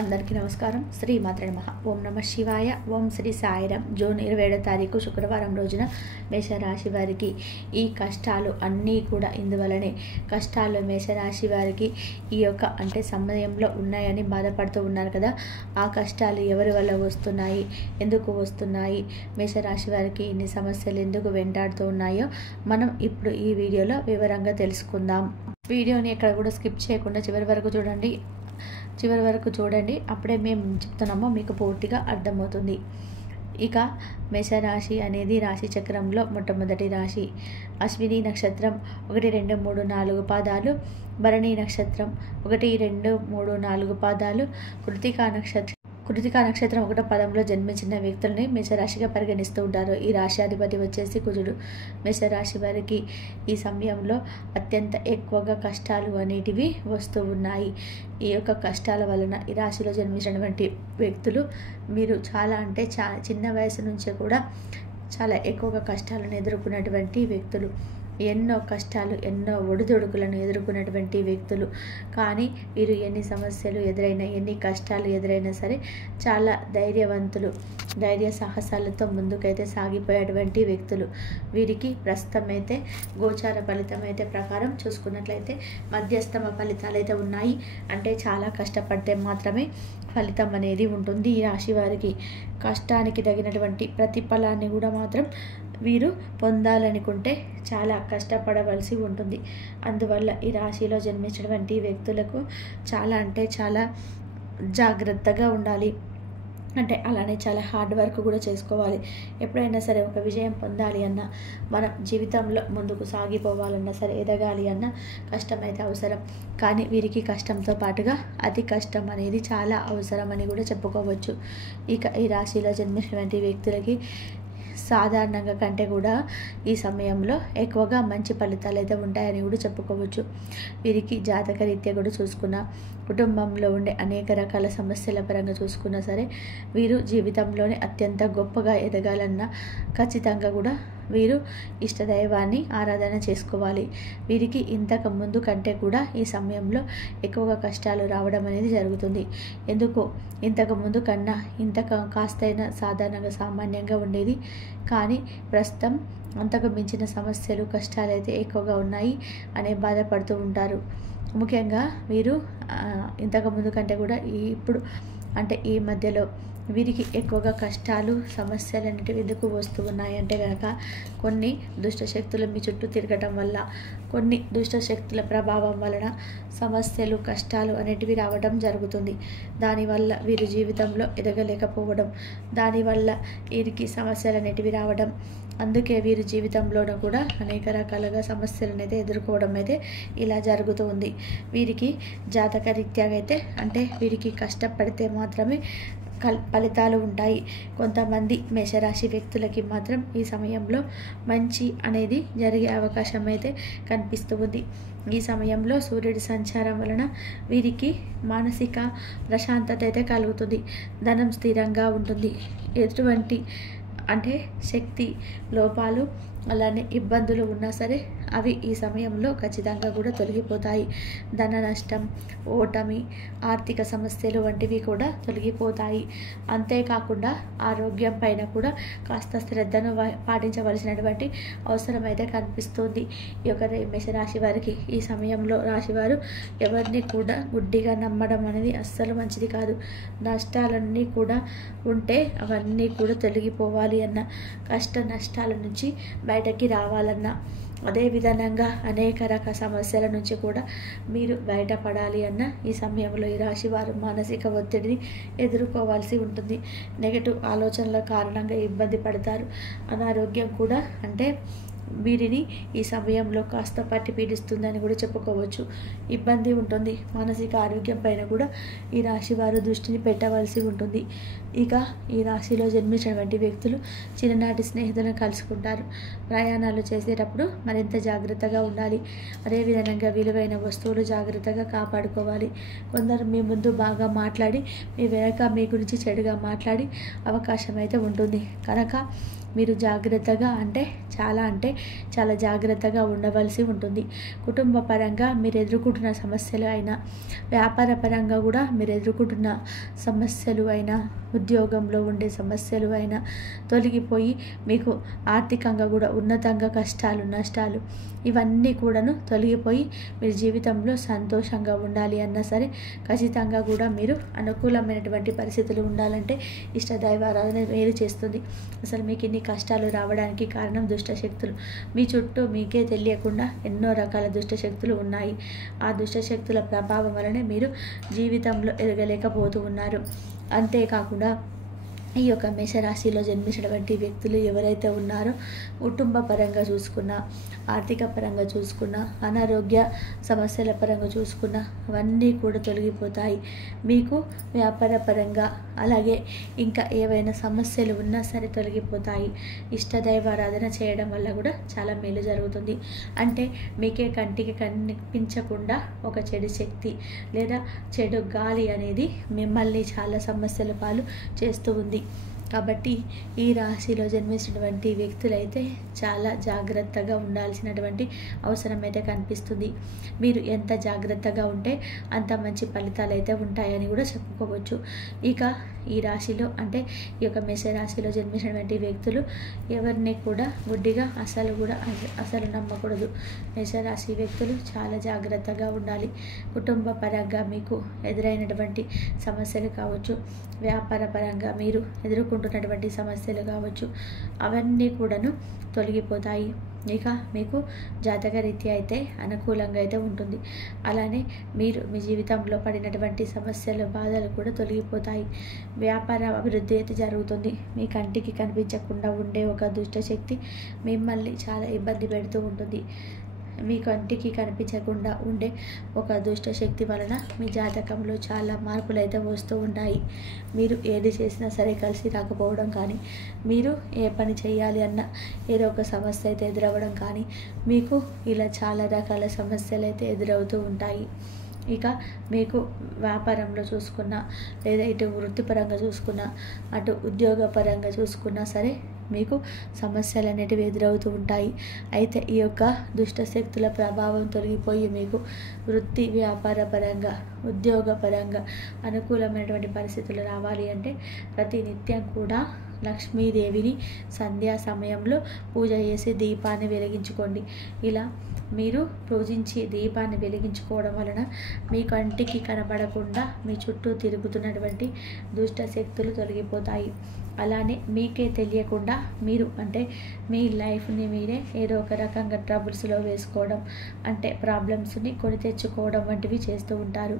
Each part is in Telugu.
అందరికీ నమస్కారం. శ్రీ మాత్రే నమః. ఓం నమ శివాయ. ఓం శ్రీ సాయిరాం. జూన్ 27వ తారీఖు శుక్రవారం రోజున మేషరాశి వారికి ఈ కష్టాలు అన్నీ కూడా ఇందువలనే కష్టాలు మేషరాశి వారికి ఈ యొక్క సమయంలో ఉన్నాయని బాధపడుతూ ఉన్నారు కదా. ఆ కష్టాలు ఎవరి వల్ల వస్తున్నాయి, ఎందుకు వస్తున్నాయి, మేషరాశి వారికి ఇన్ని సమస్యలు ఎందుకు వెంటాడుతూ ఉన్నాయో మనం ఇప్పుడు ఈ వీడియోలో వివరంగా తెలుసుకుందాం. వీడియోని ఎక్కడ కూడా స్కిప్ చేయకుండా చివరి వరకు చూడండి. అప్పుడే మేము చెప్తున్నామో మీకు పూర్తిగా అర్థమవుతుంది. ఇక మేషరాశి అనేది రాశి చక్రంలో మొట్టమొదటి రాశి. అశ్విని నక్షత్రం 1, 2, 3, 4 పాదాలు, భరణి నక్షత్రం 1, 2, 3, 4 పాదాలు, కృతికా నక్షత్రం 1వ పదంలో జన్మించిన వ్యక్తుల్ని మేషరాశిగా పరిగణిస్తూ ఉంటారు. ఈ రాశ్యాధిపతి వచ్చేసి కుజుడు. మేషరాశి వారికి ఈ సమయంలో అత్యంత ఎక్కువగా కష్టాలు అనేటివి వస్తూ ఉన్నాయి. ఈ యొక్క కష్టాల వలన ఈ రాశిలో జన్మించినటువంటి వ్యక్తులు మీరు చాలా చిన్న వయసు నుంచే కూడా చాలా ఎక్కువగా కష్టాలను ఎదుర్కొన్నటువంటి వ్యక్తులు, ఎన్నో కష్టాలు, ఎన్నో ఒడిదొడుకులను ఎదుర్కొన్నటువంటి వ్యక్తులు. కానీ వీరు ఎన్ని సమస్యలు ఎదురైనా, ఎన్ని కష్టాలు ఎదురైనా సరే చాలా ధైర్యవంతులు, ధైర్య సాహసాలతో ముందుకైతే సాగిపోయేటువంటి వ్యక్తులు. వీరికి ప్రస్తుతం అయితే గోచార ఫలితం అయితే ప్రకారం చూసుకున్నట్లయితే మధ్యస్థమ ఫలితాలు అయితే ఉన్నాయి. అంటే చాలా కష్టపడితే మాత్రమే ఫలితం అనేది ఉంటుంది. ఈ రాశి వారికి కష్టానికి తగినటువంటి ప్రతిఫలాన్ని కూడా మాత్రం వీరు పొందాలనుకుంటే చాలా కష్టపడవలసి ఉంటుంది. అందువల్ల ఈ రాశిలో జన్మించినటువంటి వ్యక్తులకు చాలా జాగ్రత్తగా ఉండాలి. అలానే చాలా హార్డ్ వర్క్ కూడా చేసుకోవాలి. ఎప్పుడైనా సరే ఒక విజయం పొందాలి అన్నా, మన జీవితంలో ముందుకు సాగిపోవాలన్నా సరే, ఎదగాలి అన్నా కష్టమైతే అవసరం. కానీ వీరికి కష్టంతో పాటుగా అతి కష్టం అనేది చాలా అవసరం అని కూడా చెప్పుకోవచ్చు. ఇక ఈ రాశిలో జన్మించినటువంటి వ్యక్తులకి సాధారణంగా కంటే కూడా ఈ సమయంలో ఎక్కువగా మంచి ఫలితాలు అయితే ఉంటాయని కూడా చెప్పుకోవచ్చు. వీరికి జాతక రీత్యా కూడా చూసుకున్న, కుటుంబంలో ఉండే అనేక రకాల సమస్యల పరంగా చూసుకున్నా సరే వీరు జీవితంలోనే అత్యంత గొప్పగా ఎదగాలన్నా ఖచ్చితంగా కూడా వీరు ఇష్టదైవాన్ని ఆరాధన చేసుకోవాలి. వీరికి ఇంతకు ముందు కంటే కూడా ఈ సమయంలో ఎక్కువగా కష్టాలు రావడం అనేది జరుగుతుంది. ఎందుకు ఇంతకు ముందు కన్నా కాస్తైనా సాధారణంగా సామాన్యంగా ఉండేది. కానీ ప్రస్తుతం అంతకు మించిన సమస్యలు, కష్టాలు అయితే ఎక్కువగా ఉన్నాయి అనే బాధపడుతూ ఉంటారు. ముఖ్యంగా వీరు ఇంతకు ముందు కంటే కూడా ఇప్పుడు ఈ మధ్యలో వీరికి ఎక్కువగా కష్టాలు, సమస్యలు అనేటివి ఎందుకు వస్తూ ఉన్నాయంటే కనుక కొన్ని దుష్టశక్తులు మీ చుట్టూ తిరగటం వల్ల, కొన్ని దుష్టశక్తుల ప్రభావం వలన సమస్యలు, కష్టాలు అనేటివి రావడం జరుగుతుంది. దానివల్ల వీరి జీవితంలో ఎదగలేకపోవడం, దానివల్ల వీరికి సమస్యలు అనేటివి రావడం, అందుకే వీరి జీవితంలోనూ కూడా అనేక రకాలుగా సమస్యలను అయితే ఎదుర్కోవడం అయితే ఇలా జరుగుతూ ఉంది. వీరికి జాతక రీత్యా అయితే వీరికి కష్టపడితే మాత్రమే ఫలితాలు ఉంటాయి. కొంతమంది మేషరాశి వ్యక్తులకి మాత్రం ఈ సమయంలో మంచి అనేది జరిగే అవకాశం అయితే కనిపిస్తూ ఉంది. ఈ సమయంలో సూర్యుడి సంచారం వలన వీరికి మానసిక ప్రశాంతత అయితే కలుగుతుంది. ధనం స్థిరంగా ఉంటుంది. ఎటువంటి శక్తి లోపాలు, అలానే ఇబ్బందులు ఉన్నా సరే అవి ఈ సమయంలో ఖచ్చితంగా కూడా తొలగిపోతాయి. ధన నష్టం, ఓటమి, ఆర్థిక సమస్యలు వంటివి కూడా తొలగిపోతాయి. అంతేకాకుండా ఆరోగ్యం పైన కూడా కాస్త శ్రద్ధను పాటించవలసినటువంటి అవసరం అయితే కనిపిస్తుంది. ఈ యొక్క మేషరాశి వారికి ఈ సమయంలో రాశివారు ఎవరిని కూడా గుడ్డిగా నమ్మడం అనేది అస్సలు మంచిది కాదు. నష్టాలన్నీ కూడా ఉంటే అవన్నీ కూడా తొలగిపోవాలి అన్న, కష్ట నష్టాల నుంచి బయటకి రావాలన్నా, అదే విధంగా అనేక రకాల సమస్యల నుంచి కూడా మీరు బయటపడాలి అన్న ఈ సమయంలో ఈ రాశి వారు మానసిక ఒత్తిడిని ఎదుర్కోవాల్సి ఉంటుంది. నెగటివ్ ఆలోచనల కారణంగా ఇబ్బంది పడతారు. అనారోగ్యం కూడా వీరిని ఈ సమయంలో కాస్త పట్టి పీడిస్తుందని కూడా చెప్పుకోవచ్చు. ఇబ్బంది ఉంటుంది. మానసిక ఆరోగ్యం పైన కూడా ఈ రాశి వారు దృష్టిని పెట్టవలసి ఉంటుంది. ఇక ఈ రాశిలో జన్మించినటువంటి వ్యక్తులు చిన్ననాటి స్నేహితులను కలుసుకుంటారు. ప్రయాణాలు చేసేటప్పుడు మరింత జాగ్రత్తగా ఉండాలి. అదేవిధంగా విలువైన వస్తువులు జాగ్రత్తగా కాపాడుకోవాలి. కొందరు మీ ముందు బాగా మాట్లాడి మీ వెనక మీ గురించి చెడుగా మాట్లాడి అవకాశం అయితే ఉంటుంది. కనుక మీరు జాగ్రత్తగా అంటే చాలా జాగ్రత్తగా ఉండవలసి ఉంటుంది. కుటుంబ పరంగా మీరు ఎదుర్కొంటున్న సమస్యలు అయినా, వ్యాపార పరంగా కూడా మీరు ఎదుర్కొంటున్న సమస్యలు అయినా, ఉద్యోగంలో ఉండే సమస్యలు అయినా తొలగిపోయి మీకు ఆర్థికంగా కూడా ఉన్నతంగా కష్టాలు, నష్టాలు ఇవన్నీ కూడాను తొలగిపోయి మీరు జీవితంలో సంతోషంగా ఉండాలి అన్నా సరే ఖచ్చితంగా కూడా మీరు అనుకూలమైనటువంటి పరిస్థితులు ఉండాలంటే ఇష్టదైవారాధన మేలు చేస్తుంది. అసలు మీకు ఇన్ని కష్టాలు రావడానికి కారణం దుష్టశక్తులు. మీ చుట్టూ మీకే తెలియకుండా ఎన్నో రకాల దుష్టశక్తులు ఉన్నాయి. ఆ దుష్టశక్తుల ప్రభావం వలనే మీరు జీవితంలో ఎదగలేకపోతూ ఉన్నారు. అంతేకాకుండా ఈ యొక్క మేషరాశిలో జన్మించినటువంటి వ్యక్తులు ఎవరైతే ఉన్నారో కుటుంబ పరంగా చూసుకున్నా, ఆర్థిక పరంగా చూసుకున్నా, అనారోగ్య సమస్యల పరంగా చూసుకున్నా అవన్నీ కూడా తొలగిపోతాయి. మీకు వ్యాపార పరంగా అలాగే ఇంకా ఏవైనా సమస్యలు ఉన్నా సరే తొలగిపోతాయి. ఇష్టదైవారాధన చేయడం వల్ల కూడా చాలా మేలు జరుగుతుంది. అంటే మీకే కంటికి కనిపించకుండా ఒక చెడు శక్తి లేదా చెడు గాలి అనేది మిమ్మల్ని చాలా సమస్యల పాలు చేస్తూ ఉంది. కాబట్టి ఈ రాశిలో జన్మించినటువంటి వ్యక్తులైతే చాలా జాగ్రత్తగా ఉండాల్సినటువంటి అవసరం అయితే కనిపిస్తుంది. మీరు ఎంత జాగ్రత్తగా ఉంటే అంత మంచి ఫలితాలు అయితే ఉంటాయని కూడా చెప్పుకోవచ్చు. ఇక ఈ రాశిలో అంటే ఈ యొక్క మేషరాశిలో జన్మించినటువంటి వ్యక్తులు ఎవరిని కూడా గుడ్డిగా అసలు నమ్మకూడదు. మేషరాశి వ్యక్తులు చాలా జాగ్రత్తగా ఉండాలి. కుటుంబ పరంగా మీకు ఎదురైనటువంటి సమస్యలు కావచ్చు, వ్యాపార పరంగా మీరు ఎదుర్కొంటున్నటువంటి సమస్యలు కావచ్చు, అవన్నీ కూడాను తొలగిపోతాయి. ఇక మీకు జాతకరీత్యా అయితే అనుకూలంగా అయితే ఉంటుంది. అలానే మీరు మీ జీవితంలో పడినటువంటి సమస్యలు, బాధలు కూడా తొలగిపోతాయి. వ్యాపార అభివృద్ధి అయితే జరుగుతుంది. మీ కంటికి కనిపించకుండా ఉండే ఒక దుష్టశక్తి మిమ్మల్ని చాలా ఇబ్బంది పెడుతూ ఉంటుంది. మీ కంటికి కనిపించకుండా ఉండే ఒక దుష్టశక్తి వలన మీ జాతకంలో చాలా మార్పులు అయితే వస్తూ ఉంటాయి. మీరు ఏది చేసినా సరే కలిసి రాకపోవడం కానీ, మీరు ఏ పని చేయాలి అన్న ఏదో ఒక సమస్య అయితే ఎదురవ్వడం కానీ, మీకు ఇలా చాలా రకాల సమస్యలు అయితే ఎదురవుతూ ఉంటాయి. ఇక మీకు వ్యాపారంలో చూసుకున్నా, లేదా ఇటు వృత్తిపరంగా చూసుకున్నా, అటు ఉద్యోగపరంగా చూసుకున్నా సరే మీకు సమస్యలు అనేటివి ఎదురవుతూ ఉంటాయి. అయితే ఈ యొక్క దుష్టశక్తుల ప్రభావం తొలగిపోయి మీకు వృత్తి, వ్యాపార పరంగా, ఉద్యోగ పరంగా అనుకూలమైనటువంటి పరిస్థితులు రావాలి అంటే ప్రతినిత్యం కూడా లక్ష్మీదేవిని సంధ్యా సమయంలో పూజ చేసి దీపాన్ని వెలిగించుకోండి. ఇలా మీరు పూజించి దీపాన్ని వెలిగించుకోవడం వలన మీ కంటికి కనబడకుండా మీ చుట్టూ తిరుగుతున్నటువంటి దుష్ట శక్తులు తొలగిపోతాయి. అలానే మీకే తెలియకుండా మీరు అంటే మీ లైఫ్ని మీరే ఏదో ఒక రకంగా ట్రబుల్స్లో వేసుకోవడం, అంటే ప్రాబ్లమ్స్ని కొని తెచ్చుకోవడం వంటివి చేస్తూ ఉంటారు.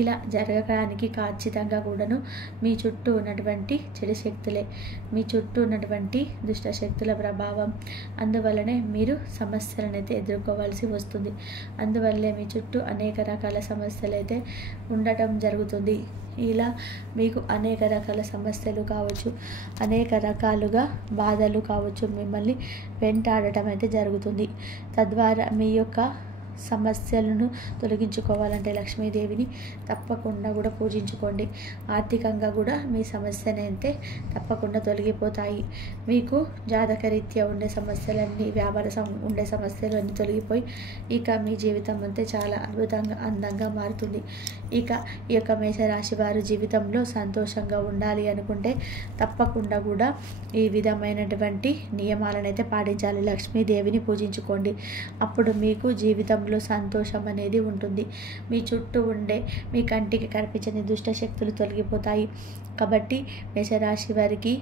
ఇలా జరగడానికి ఖచ్చితంగా కూడాను మీ చుట్టూ ఉన్నటువంటి చెడు శక్తులే, మీ చుట్టూ ఉన్నటువంటి దుష్ట శక్తుల ప్రభావం. అందువల్లనే మీరు సమస్యలను అయితే ఎదుర్కోవాల్సి వస్తుంది. అందువల్లే మీ చుట్టూ అనేక రకాల సమస్యలు అయితే ఉండటం జరుగుతుంది. ఇలా మీకు అనేక రకాల సమస్యలు కావచ్చు, అనేక రకాలుగా బాధలు కావచ్చు మిమ్మల్ని వెంటాడటం అయితే జరుగుతుంది. తద్వారా మీ యొక్క సమస్యలను తొలగించుకోవాలంటే లక్ష్మీదేవిని తప్పకుండా కూడా పూజించుకోండి. ఆర్థికంగా కూడా మీ సమస్యలు అయితే తప్పకుండా తొలగిపోతాయి. మీకు జాతకరీత్యా ఉండే సమస్యలన్నీ, ఉండే సమస్యలు అన్నీ తొలగిపోయి ఇక మీ జీవితం అంతే చాలా అద్భుతంగా, అందంగా మారుతుంది. ఇక ఈ యొక్క మేషరాశి వారు జీవితంలో సంతోషంగా ఉండాలి అనుకుంటే తప్పకుండా కూడా ఈ విధమైనటువంటి నియమాలను అయితే పాటించాలి. లక్ష్మీదేవిని పూజించుకోండి. అప్పుడు మీకు జీవితం సంతోషం అనేది ఉంటుంది. మీ చుట్టూ ఉండే మీ కంటికి కనిపించని దుష్ట శక్తులు తొలగిపోతాయి. కాబట్టి మేషరాశి వారికి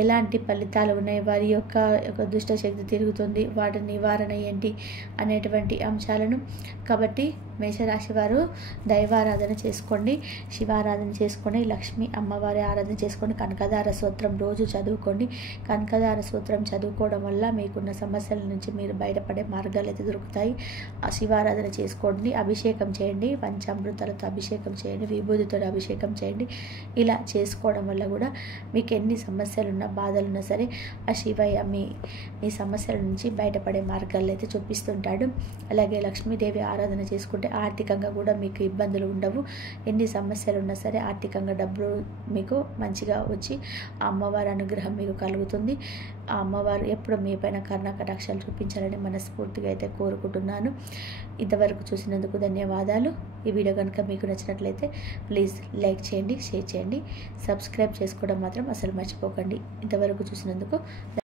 ఎలాంటి ఫలితాలు ఉన్నాయి, వారి యొక్క దుష్ట శక్తి తిరుగుతుంది, వాటి నివారణ ఏంటి అనేటువంటి అంశాలను కాబట్టి మేషరాశి వారు దైవారాధన చేసుకోండి, శివారాధన చేసుకోండి, లక్ష్మీ అమ్మవారి ఆరాధన చేసుకోండి, కనకదార స్తోత్రం రోజు చదువుకోండి. కనకదార స్తోత్రం చదువుకోవడం వల్ల మీకున్న సమస్యల నుంచి మీరు బయటపడే మార్గాలు అయితే దొరుకుతాయి. ఆ శివ శివారాధన చేసుకోండి, అభిషేకం చేయండి, పంచామృతాలతో అభిషేకం చేయండి, విభూతితో అభిషేకం చేయండి. ఇలా చేసుకోవడం వల్ల కూడా మీకు ఎన్ని సమస్యలున్నా బాధలున్నా సరే ఆ శివయ్య మీ సమస్యల నుంచి బయటపడే మార్గాలు అయితే చూపిస్తుంటాడు. అలాగే లక్ష్మీదేవి ఆరాధన చేసుకుంటే ఆర్థికంగా కూడా మీకు ఇబ్బందులు ఉండవు. ఎన్ని సమస్యలు ఉన్నా సరే ఆర్థికంగా డబ్బులు మీకు మంచిగా వచ్చి ఆ అమ్మవారి అనుగ్రహం మీకు కలుగుతుంది. ఆ అమ్మవారు ఎప్పుడు మీ పైన కరుణాకటాక్షాలు చూపించాలని మనస్ఫూర్తిగా అయితే కోరుకుంటున్నాను. ఇంతవరకు చూసినందుకు ధన్యవాదాలు. ఈ వీడియో కనుక మీకు నచ్చినట్లయితే ప్లీజ్ లైక్ చేయండి, షేర్ చేయండి, సబ్స్క్రైబ్ చేసుకోవడం మాత్రం అసలు మర్చిపోకండి. ఇంతవరకు చూసినందుకు